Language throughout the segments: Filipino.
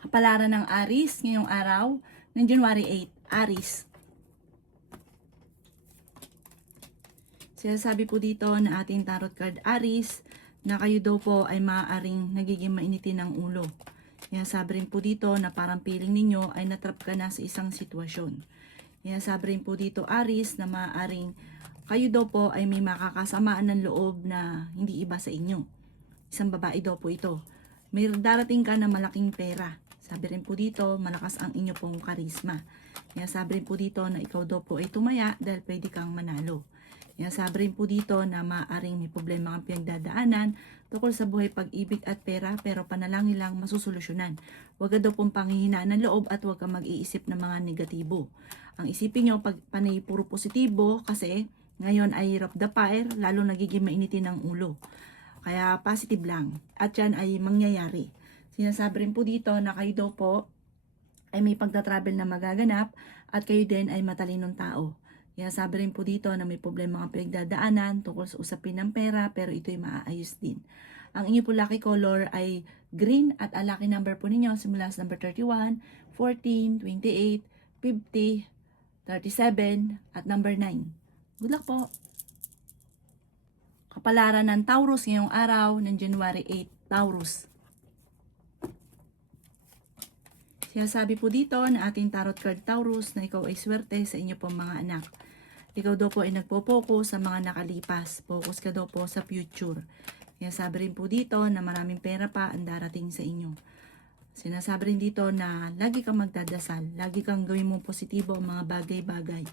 Kapalaran ng Aries ngayong araw ng January 8, Aries. Sinasabi po dito na ating tarot card Aries na kayo daw po ay maaaring nagiging mainitin ng ulo. Sinasabi rin po dito na parang feeling ninyo ay natrap ka na sa isang sitwasyon. Sinasabi rin po dito Aries na maaaring kayo daw po ay may makakasamaan ng loob na hindi iba sa inyo. Isang babae daw po ito. May darating ka na malaking pera. Sabi rin po dito, malakas ang inyo pong karisma. Sabi rin po dito na ikaw daw po ay tumaya dahil pwede kang manalo. Sabi rin po dito na maaaring may problema kang pinagdadaanan tungkol sa buhay, pag-ibig at pera, pero panalangin lang masusolusyonan. Huwag ka daw pong panghihinaan ng loob at huwag kang mag-iisip ng mga negatibo. Ang isipin nyo, pag panay puro positibo kasi ngayon ay rough the fire, lalo nagiging mainitin ang ulo. Kaya positive lang at yan ay mangyayari. Sinasabi rin po dito na kayo daw po ay may pagta-travel na magaganap at kayo din ay matalinong tao. Sabi rin po dito na may problema kang pinagdadaanan tungkol sa usapin ng pera, pero ito'y maaayos din. Ang inyo po lucky color ay green at ang lucky number po ninyo simula sa number 31, 14, 28, 50, 37 at number 9. Good luck po! Kapalaran ng Taurus ngayong araw ng January 8, Taurus. Sinasabi po dito na ating tarot card Taurus na ikaw ay swerte sa inyo pong mga anak. Ikaw daw po ay nagpo-focus sa mga nakalipas. Focus ka daw po sa future. Sinasabi rin po dito na maraming pera pa ang darating sa inyo. Sinasabi rin dito na lagi kang magdadasal. Lagi kang gawin mong positibo ang mga bagay-bagay.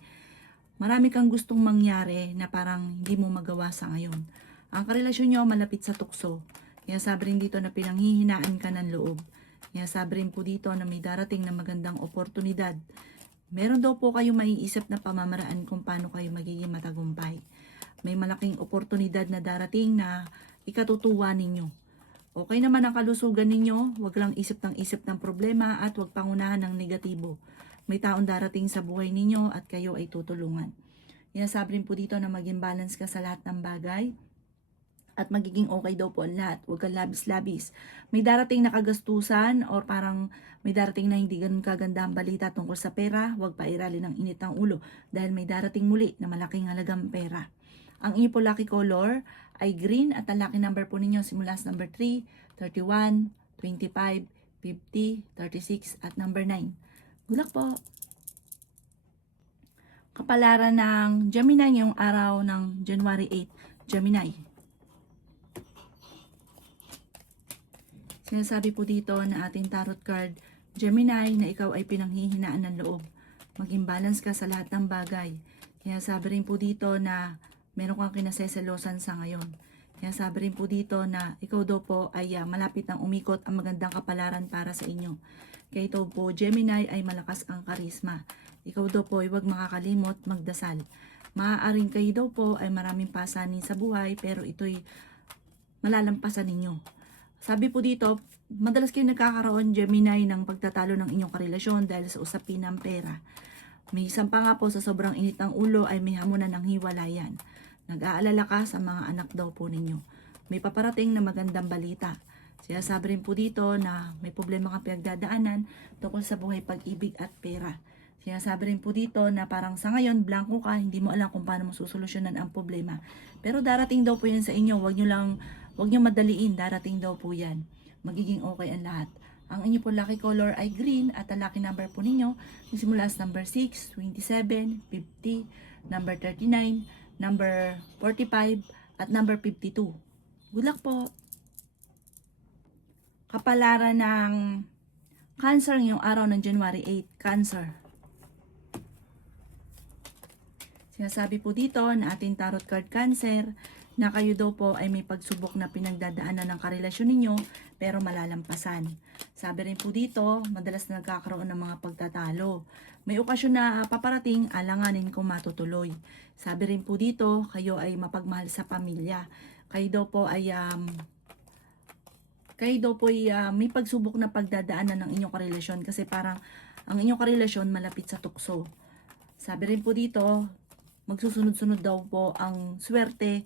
Marami kang gustong mangyari na parang hindi mo magawa sa ngayon. Ang karelasyon nyo malapit sa tukso. Sinasabi rin dito na pinanghihinaan ka ng loob. Sabi rin po dito na may darating na magandang oportunidad. Meron daw po kayo maiisip na pamamaraan kung paano kayo magiging matagumpay. May malaking oportunidad na darating na ikatutuwa ninyo. Okay naman ang kalusugan ninyo, wag lang isip ng problema at wag pangunahan ng negatibo. May taong darating sa buhay ninyo at kayo ay tutulungan. Sabi rin po dito na maging balance ka sa lahat ng bagay. At magiging okay daw po ang lahat. Huwag kang labis-labis. May darating na kagastusan or parang may darating na hindi ganun kaganda ang balita tungkol sa pera, huwag pairalin ng init ng ulo dahil may darating muli na malaking halagang pera. Ang inyo po lucky color ay green at ang lucky number po ninyo simula sa number 3, 31, 25, 50, 36 at number 9. Good luck po! Kapalaran ng Gemini ngayong araw ng January 8, Gemini. Sinasabi po dito na ating tarot card, Gemini, na ikaw ay pinanghihinaan ng loob. Maging balance ka sa lahat ng bagay. Sinasabi rin po dito na meron kang kinaseselosan sa ngayon. Sinasabi rin po dito na ikaw daw po ay malapit nang umikot ang magandang kapalaran para sa inyo. Kaya ito po, Gemini, ay malakas ang karisma. Ikaw daw po ay huwag makakalimot magdasal. Maaaring kayo daw po ay maraming pasanin sa buhay, pero ito'y malalampasan ninyo. Sabi po dito, madalas kayo nagkakaroon, Gemini, ng pagtatalo ng inyong karelasyon dahil sa usapin ng pera. May isang pa nga po sa sobrang init ng ulo ay may hamunan ng hiwalayan. Nag-aalala ka sa mga anak daw po ninyo. May paparating na magandang balita. Sinasabi rin po dito na may problema kang pinagdadaanan tungkol sa buhay, pag-ibig at pera. Sinasabi rin po dito na parang sa ngayon, blanco ka, hindi mo alam kung paano mo susolusyonan ang problema. Pero darating daw po yan sa inyo, huwag nyo madaliin, darating daw po yan. Magiging okay ang lahat. Ang inyo po lucky color ay green at ang lucky number po ninyo simula sa number 6, 27, 50, number 39, number 45 at number 52. Good luck po! Kapalaran ng Cancer ngayong araw ng January 8, Cancer. Sinasabi po dito na ating tarot card Cancer na kayo daw po ay may pagsubok na pinagdadaanan ng karelasyon ninyo pero malalampasan. Sabi rin po dito, madalas na nagkakaroon ng mga pagtatalo. May okasyon na paparating, alanganin kung matutuloy. Sabi rin po dito, kayo ay mapagmahal sa pamilya. Kayo daw po ay may pagsubok na pagdadaanan ng inyong karelasyon kasi parang ang inyong karelasyon malapit sa tukso. Sabi rin po dito, magsusunod-sunod daw po ang swerte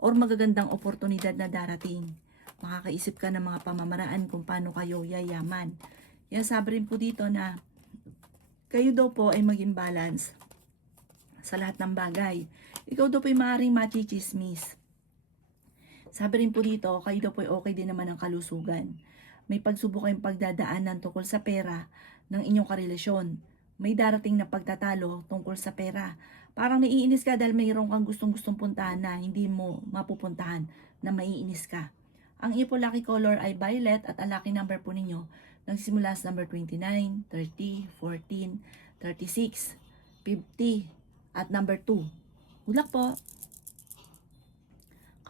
or magagandang oportunidad na darating. Makakaisip ka ng mga pamamaraan kung paano kayo yayaman. Yan, sabi rin po dito na kayo daw po ay maging balance sa lahat ng bagay. Ikaw daw po ay maaaring machichismis. Sabi rin po dito, kayo daw po ay okay din naman ang kalusugan. May pagsubok kayong pagdadaanan tungkol sa pera ng inyong karelasyon. May darating na pagtatalo tungkol sa pera. Parang naiinis ka dahil mayroon kang gustong-gustong puntahan na hindi mo mapupuntahan, na maiinis ka. Ang inyong po lucky color ay violet at ang lucky number po ninyo nagsimula sa number 29, 30, 14, 36, 50, at number 2. Good luck po!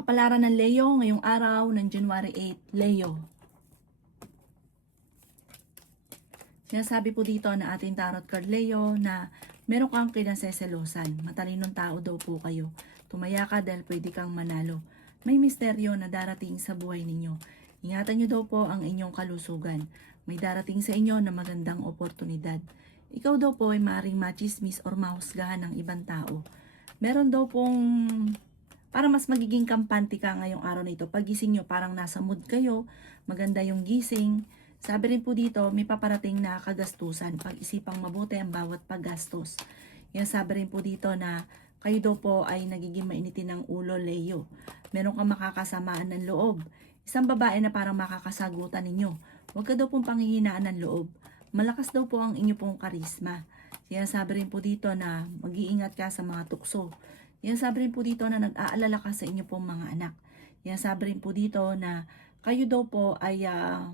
Kapalaran ng Leo ngayong araw ng January 8, Leo. Sinasabi po dito na ating tarot card Leo na meron kang kinaseselosan. Matalinong tao daw po kayo. Tumaya ka dahil pwede kang manalo. May misteryo na darating sa buhay ninyo. Ingatan nyo daw po ang inyong kalusugan. May darating sa inyo na magandang oportunidad. Ikaw daw po ay maaaring machismis or mahusgahan ng ibang tao. Meron daw pong para mas magiging kampante ka ngayong araw na ito. Pagising nyo parang nasa mood kayo, maganda yung gising. Sabi rin po dito, may paparating na kagastusan. Pag-isipang mabuti ang bawat paggastos. Yan, sabi rin po dito na kayo daw po ay nagiging mainitin ng ulo, Leo. Meron kang makakasamaan ng loob. Isang babae na parang makakasagutan ninyo. Huwag ka daw pong panghihinaan ng loob. Malakas daw po ang inyo pong karisma. Yan, sabi rin po dito na mag-iingat ka sa mga tukso. Yan, sabi rin po dito na nag-aalala ka sa inyo pong mga anak. Yan, sabi rin po dito na kayo daw po ay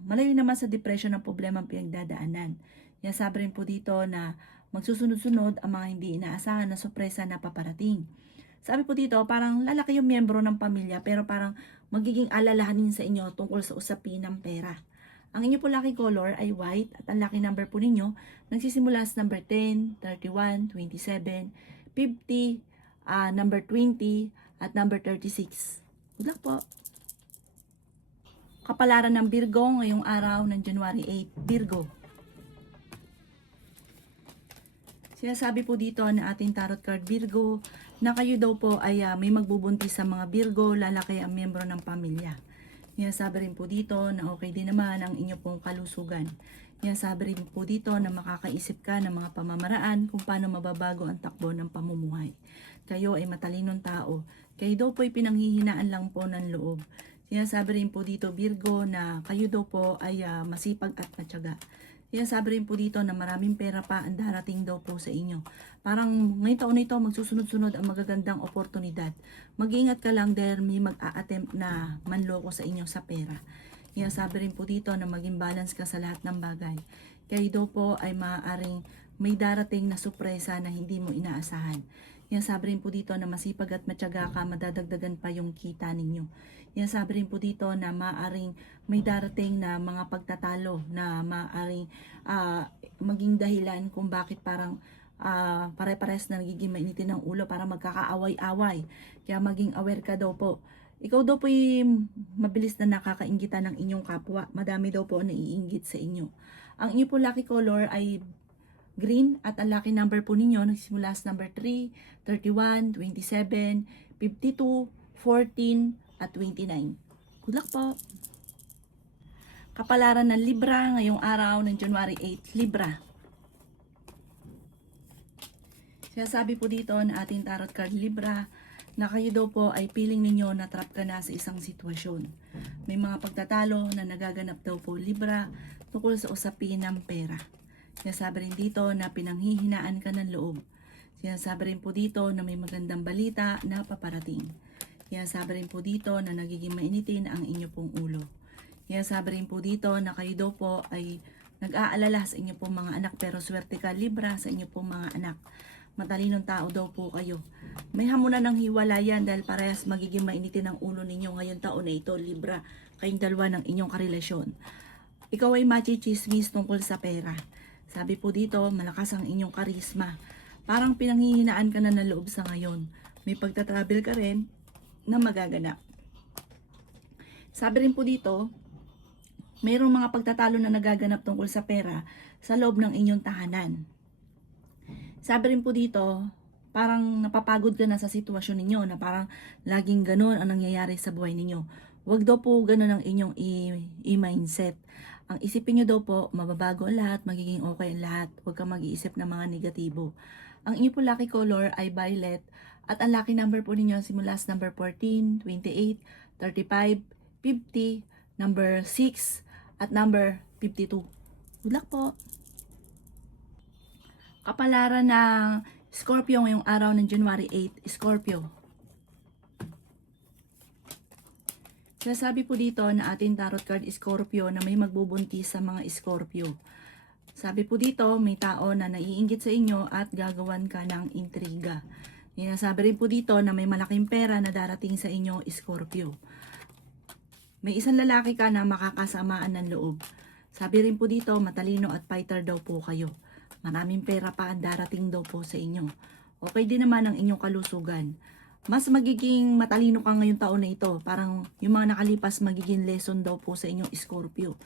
malayo naman sa depression ng problema ang pinagdadaanan. Yan, sabi rin po dito na magsusunod-sunod ang mga hindi inaasahan na sorpresa na paparating. Sabi po dito, parang lalaki yung miyembro ng pamilya pero parang magiging alalahanin sa inyo tungkol sa usapin ng pera. Ang inyo po lucky color ay white at ang lucky number po ninyo nagsisimula sa number 10, 31, 27, 50, number 20 at number 36. Good luck po! Kapalaran ng Virgo ngayong araw ng January 8, Virgo. Sinasabi po dito na ating tarot card Virgo na kayo daw po ay may magbubuntis sa mga Virgo, lalaki ang miyembro ng pamilya. Sinasabi rin po dito na okay din naman ang inyo pong kalusugan. Sinasabi rin po dito na makakaisip ka ng mga pamamaraan kung paano mababago ang takbo ng pamumuhay. Kayo ay matalinong tao. Kayo daw po ay pinanghihinaan lang po ng loob. Sinasabi rin po dito Virgo na kayo daw po ay masipag at matyaga. Sinasabi rin po dito na maraming pera pa ang darating daw po sa inyo. Parang ngayong taon na ito magsusunod-sunod ang magagandang oportunidad. Mag-iingat ka lang dahil may mag-a-attempt na manloko sa inyo sa pera. Sinasabi rin po dito na maging balance ka sa lahat ng bagay. Kayo daw po ay maaaring may darating na sorpresa na hindi mo inaasahan. Sinasabi rin po dito na masipag at matyaga ka, madadagdagan pa yung kita ninyo. Sinasabi rin po dito na maaaring may darating na mga pagtatalo na maaaring maging dahilan kung bakit parang pare-pares na nagiging mainitin ng ulo para magkakaaway-away. Kaya maging aware ka daw po. Ikaw daw po yung mabilis na nakakainggitan ng inyong kapwa. Madami daw po ang naiinggit sa inyo. Ang inyo po lucky color ay green at ang lucky number po ninyo nagsimula sa number 3, 31, 27, 52, 14, at 29. Good luck po! Kapalaran ng Libra ngayong araw ng January 8, Libra. Sinasabi po dito na ating tarot card Libra na kayo daw po ay feeling ninyo na trap ka na sa isang sitwasyon. May mga pagtatalo na nagaganap daw po Libra tungkol sa usapin ng pera. Sinasabi rin dito na pinanghihinaan ka ng loob. Sinasabi rin po dito na may magandang balita na paparating. Sinasabi rin po dito na nagiging mainitin ang inyo pong ulo. Sinasabi rin po dito na kayo daw po ay nag-aalala sa inyo pong mga anak pero swerte ka Libra sa inyo pong mga anak. Matalinong tao daw po kayo. May hamunan ng hiwalayan dahil parehas magiging mainitin ang ulo ninyo ngayong taon na ito Libra. Kayong dalawa ng inyong karelasyon. Ikaw ay machichismis tungkol sa pera. Sabi po dito, malakas ang inyong karisma. Parang pinanghihinaan ka na ng loob sa ngayon. May pagtatravel ka rin na magaganap. Sabi rin po dito, mayroong mga pagtatalo na nagaganap tungkol sa pera sa loob ng inyong tahanan. Sabi rin po dito, parang napapagod ka na sa sitwasyon ninyo na parang laging ganon ang nangyayari sa buhay ninyo. Huwag daw po ganon ang inyong i-mindset. Ang isipin nyo daw po, mababago ang lahat, magiging okay ang lahat. Huwag kang mag-iisip ng mga negatibo. Ang inyo po lucky color ay violet at ang lucky number po ninyo simula sa number 14, 28, 35, 50, number 6, at number 52. Good luck po! Kapalaran ng Scorpio ngayong araw ng January 8, Scorpio. Sabi po dito na ating tarot card Scorpio na may magbubuntis sa mga Scorpio. Sabi po dito, may tao na naiinggit sa inyo at gagawan ka ng intriga. Sabi rin po dito na may malaking pera na darating sa inyo, Scorpio. May isang lalaki ka na makakasamaan ng loob. Sabi rin po dito, matalino at fighter daw po kayo. Maraming pera pa ang darating daw po sa inyo. Okay din naman ang inyong kalusugan. Mas magiging matalino ka ngayong taon na ito. Parang yung mga nakalipas magiging lesson daw po sa inyong Scorpio.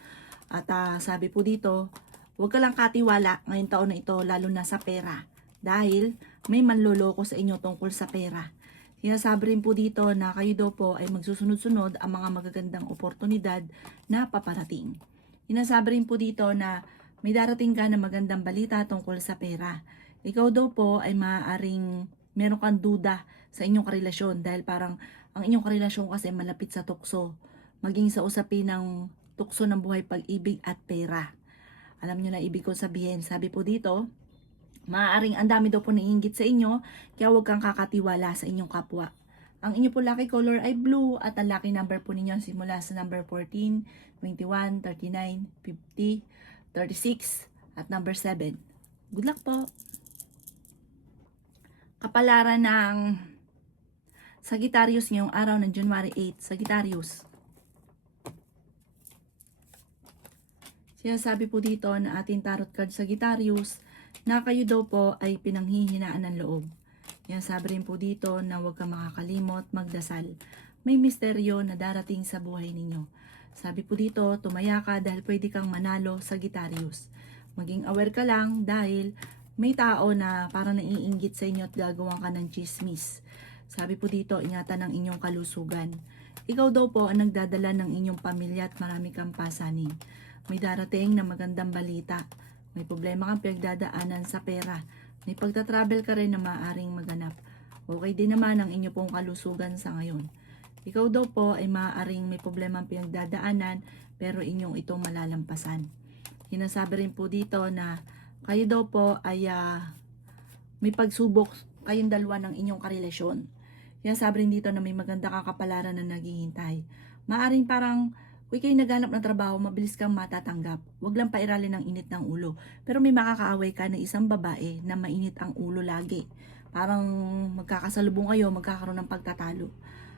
At sabi po dito, huwag ka lang katiwala ngayong taon na ito lalo na sa pera. Dahil may manloloko sa inyo tungkol sa pera. Sinasabi rin po dito na kayo daw po ay magsusunod-sunod ang mga magagandang oportunidad na paparating. Sinasabi rin po dito na may darating ka na magandang balita tungkol sa pera. Ikaw daw po ay maaaring meron kang duda sa inyong karelasyon dahil parang ang inyong karelasyon kasi malapit sa tukso. Maging sa usapin ng tukso ng buhay, pag-ibig at pera. Alam nyo na ibig ko sabihin. Sabi po dito, maaaring ang dami daw po naiinggit sa inyo kaya huwag kang kakatiwala sa inyong kapwa. Ang inyo po lucky color ay blue at ang lucky number po ninyo simula sa number 14, 21, 39, 50, 36 at number 7. Good luck po! Kapalaran ng Sagittarius ngayong araw ng January 8, Sagittarius. Sinasabi po dito na ating tarot card Sagittarius na kayo daw po ay pinanghihinaan ng loob. Sabi rin po dito na huwag kang makakalimot, magdasal. May misteryo na darating sa buhay ninyo. Sabi po dito, tumaya ka dahil pwede kang manalo, Sagittarius. Maging aware ka lang dahil may tao na parang naiinggit sa inyo at gagawa ka ng chismis. Sabi po dito, ingatan ang inyong kalusugan. Ikaw daw po ang nagdadala ng inyong pamilya at marami kang pasanin. May darating na magandang balita. May problema kang pinagdadaanan sa pera. May pagta-travel ka rin na maaaring maganap. Okay din naman ang inyong pong kalusugan sa ngayon. Ikaw daw po ay maaaring may problema ang pinagdadaanan pero inyong ito malalampasan. Sinasabi rin po dito na kayo daw po ay may pagsubok kayong dalawa ng inyong karelasyon. Sinasabi rin dito na may maganda kakapalaran na naghihintay. Maaring parang kung kayo naghanap ng trabaho, mabilis kang matatanggap. Huwag lang pairalin ng init ng ulo. Pero may makakaaway ka na isang babae na mainit ang ulo lagi. Parang magkakasalubong kayo, magkakaroon ng pagtatalo.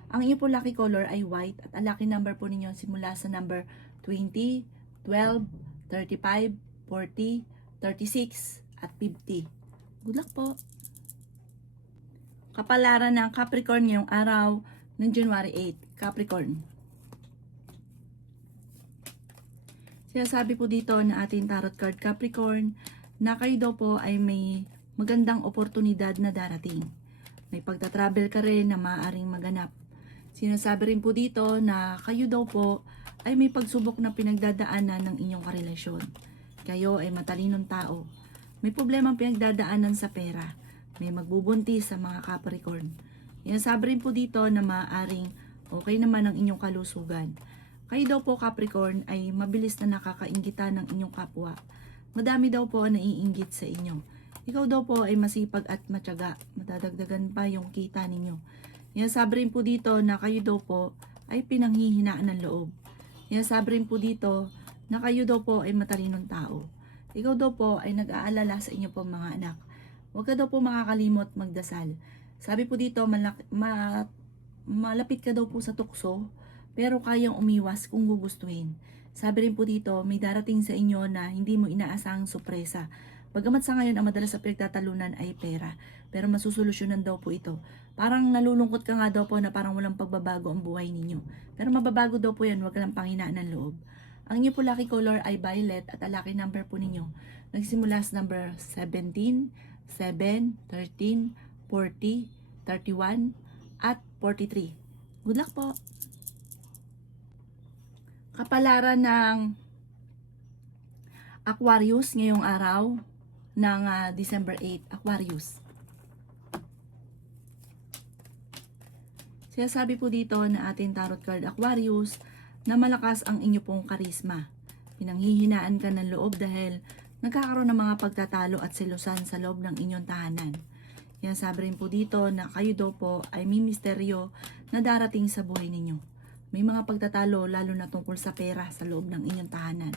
Ang inyo po lucky color ay white at ang lucky number po ninyo simula sa number 20, 12, 35, 40, 36, at 50. Good luck po! Kapalaran ng Capricorn ngayong araw ng January 8, Capricorn. Sinasabi po dito na ating tarot card Capricorn na kayo daw po ay may magandang oportunidad na darating. May pagta-travel ka rin na maaaring maganap. Sinasabi rin po dito na kayo daw po ay may pagsubok na pinagdadaanan ng inyong karelasyon. Kayo ay matalinong tao. May problemang pinagdadaanan sa pera. May magbubuntis sa mga Capricorn. Sinasabi rin po dito na maaaring okay naman ang inyong kalusugan. Kayo daw po Capricorn ay mabilis na nakakainggitan ng inyong kapwa. Madami daw po ang naiinggit sa inyo. Ikaw daw po ay masipag at matyaga. Matadagdagan pa yung kita ninyo. Sinasabi rin po dito na kayo daw po ay pinanghihinaan ng loob. Sinasabi rin po dito na kayo daw po ay matalinong tao. Ikaw daw po ay nag-aalala sa inyo po mga anak. Huwag ka daw po makakalimot magdasal. Sabi po dito malapit ka daw po sa tukso pero kayang umiwas kung gugustuhin. Sabi rin po dito, may darating sa inyo na hindi mo inaasahang sorpresa. Bagamat sa ngayon, ang madalas sa pinagtatalunan ay pera. Pero masusolusyonan daw po ito. Parang nalulungkot ka nga daw po na parang walang pagbabago ang buhay ninyo. Pero mababago daw po yan, huwag lang panghinaan ng loob. Ang inyo po lucky color ay violet at ang lucky number po ninyo nagsimula sa number 17, 7, 13, 40, 31, at 43. Good luck po! Kapalaran ng Aquarius ngayong araw ng December 8, Aquarius. Sinasabi po dito na ating tarot card Aquarius na malakas ang inyo pong karisma. Pinanghihinaan ka ng loob dahil nagkakaroon ng mga pagtatalo at selusan sa loob ng inyong tahanan. Sinasabi rin po dito na kayo daw po ay may misteryo na darating sa buhay ninyo. May mga pagtatalo lalo na tungkol sa pera sa loob ng inyong tahanan.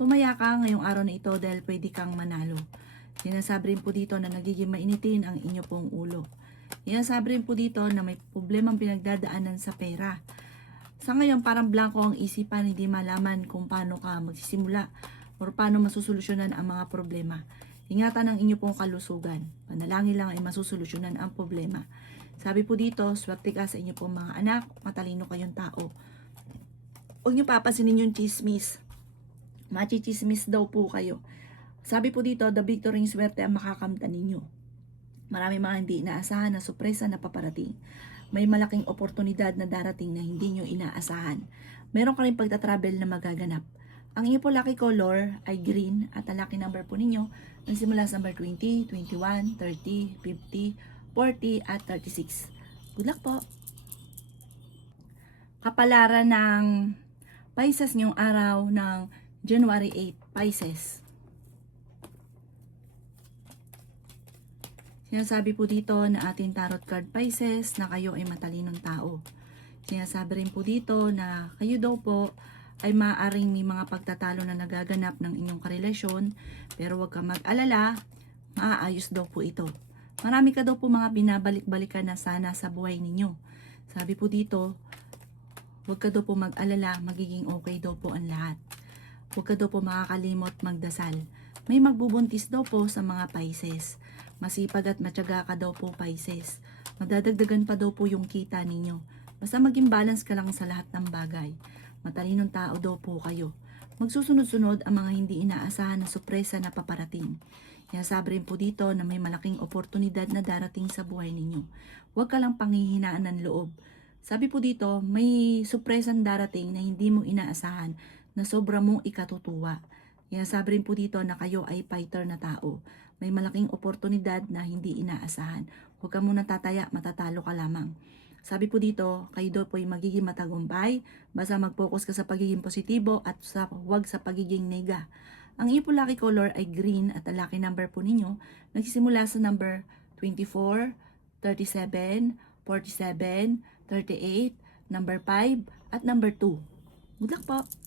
Tumaya ka ngayong araw na ito dahil pwede kang manalo. Sinasabi rin po dito na nagiging mainitin ang inyo pong ulo. Sinasabi rin po dito na may problemang pinagdadaanan sa pera. Sa ngayon parang blanco ang isipan, hindi malaman kung paano ka magsisimula o paano masusolusyonan ang mga problema. Ingatan ang inyo pong kalusugan. Panalangin lang ay masusolusyonan ang problema. Sabi po dito, swerte ka sa inyo pong mga anak, matalino kayong tao. Huwag niyo papansinin yung chismis. Machichismis daw po kayo. Sabi po dito, the victory swerte ang makakamtan ninyo. Marami mga hindi inaasahan na sorpresa na paparating. May malaking oportunidad na darating na hindi nyo inaasahan. Meron ka rin pagta-travel na magaganap. Ang inyo po lucky color ay green at ang lucky number po ninyo nagsimula sa number 20, 21, 30, 50, 40 at 36. Good luck po! Kapalaran ng Pisces ngayong araw ng January 8, Pisces. Sinasabi po dito na ating tarot card Pisces na kayo ay matalinong tao. Sinasabi rin po dito na kayo daw po ay maaaring may mga pagtatalo na nagaganap ng inyong karelasyon, pero huwag ka mag-alala, maaayos daw po ito. Marami ka daw po mga binabalik-balikan na sana sa buhay ninyo. Sabi po dito, huwag ka daw po mag-alala, magiging okay daw po ang lahat. Huwag ka daw po makakalimot magdasal. May magbubuntis daw po sa mga Pisces. Masipag at matyaga ka daw po Pisces. Madadagdagan pa daw po yung kita ninyo. Basta maging balance ka lang sa lahat ng bagay. Matalinong tao daw po kayo. Magsusunod-sunod ang mga hindi inaasahan na sorpresa na paparating. Sabi rin po dito na may malaking oportunidad na darating sa buhay ninyo. Huwag ka lang panghihinaan ng loob. Sabi po dito, may sorpresang darating na hindi mo inaasahan na sobra mong ikatutuwa. Sabi rin po dito na kayo ay fighter na tao. May malaking oportunidad na hindi inaasahan. Huwag ka muna tataya, matatalo ka lamang. Sabi po dito, kayo daw po ay magiging matagumpay. Basta mag-focus ka sa pagiging positibo at huwag sa pagiging nega. Ang iyo po lucky color ay green at ang lucky number po ninyo nagsisimula sa number 24, 37, 47, 38, number 5 at number 2. Good luck po!